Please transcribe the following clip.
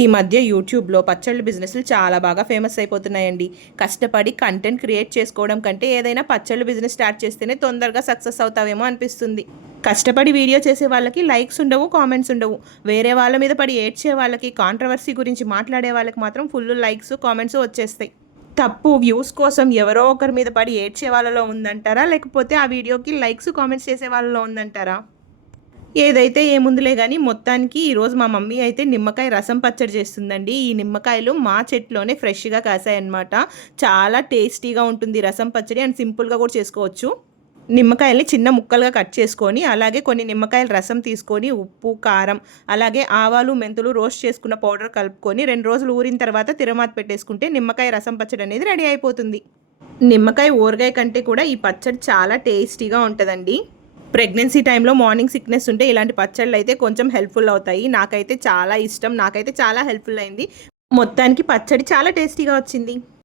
ఈ మధ్య యూట్యూబ్లో పచ్చళ్ళ బిజినెస్లు చాలా బాగా ఫేమస్ అయిపోతున్నాయండి. కష్టపడి కంటెంట్ క్రియేట్ చేసుకోవడం కంటే ఏదైనా పచ్చళ్ళ బిజినెస్ స్టార్ట్ చేస్తేనే తొందరగా సక్సెస్ అవుతావేమో అనిపిస్తుంది. కష్టపడి వీడియో చేసే వాళ్ళకి లైక్స్ ఉండవు, కామెంట్స్ ఉండవు. వేరే వాళ్ళ మీద పడి ఏడ్చే వాళ్ళకి, కాంట్రవర్సీ గురించి మాట్లాడే వాళ్ళకి మాత్రం ఫుల్ లైక్స్, కామెంట్స్ వచ్చేస్తాయి. తప్పు వ్యూస్ కోసం ఎవరో ఒకరి మీద పడి ఏడ్చే వాళ్ళలో ఉందంటారా, లేకపోతే ఆ వీడియోకి లైక్స్, కామెంట్స్ చేసే వాళ్ళలో ఉందంటారా? ఏదైతే ఏముందిలే గానీ మొత్తానికి ఈరోజు మా మమ్మీ అయితే నిమ్మకాయ రసం పచ్చడి చేస్తుందండి. ఈ నిమ్మకాయలు మా చెట్టులోనే ఫ్రెష్‌గా కాసాయన్నమాట. చాలా టేస్టీగా ఉంటుంది రసం పచ్చడి అండ్ సింపుల్‌గా కూడా చేసుకోవచ్చు. నిమ్మకాయల్ని చిన్న ముక్కలుగా కట్ చేసుకొని, అలాగే కొన్ని నిమ్మకాయల రసం తీసుకొని, ఉప్పు, కారం, అలాగే ఆవాలు, మెంతులు రోస్ట్ చేసుకున్న పౌడర్ కలుపుకొని 2 రోజులు ఊరిన తర్వాత తిరమాత పెట్టేసుకుంటే నిమ్మకాయ రసం పచ్చడి అనేది రెడీ అయిపోతుంది. నిమ్మకాయ ఊరగాయ కంటే కూడా ఈ పచ్చడి చాలా టేస్టీగా ఉంటదండి. ప్రెగ్నెన్సీ టైంలో మార్నింగ్ సిక్నెస్ ఉంటే ఇలాంటి పచ్చళ్ళు అయితే కొంచెం హెల్ప్ఫుల్ అవుతాయి. నాకైతే చాలా ఇష్టం. నాకైతే చాలా హెల్ప్ఫుల్ అయింది. మొత్తానికి పచ్చడి చాలా టేస్టీగా వచ్చింది.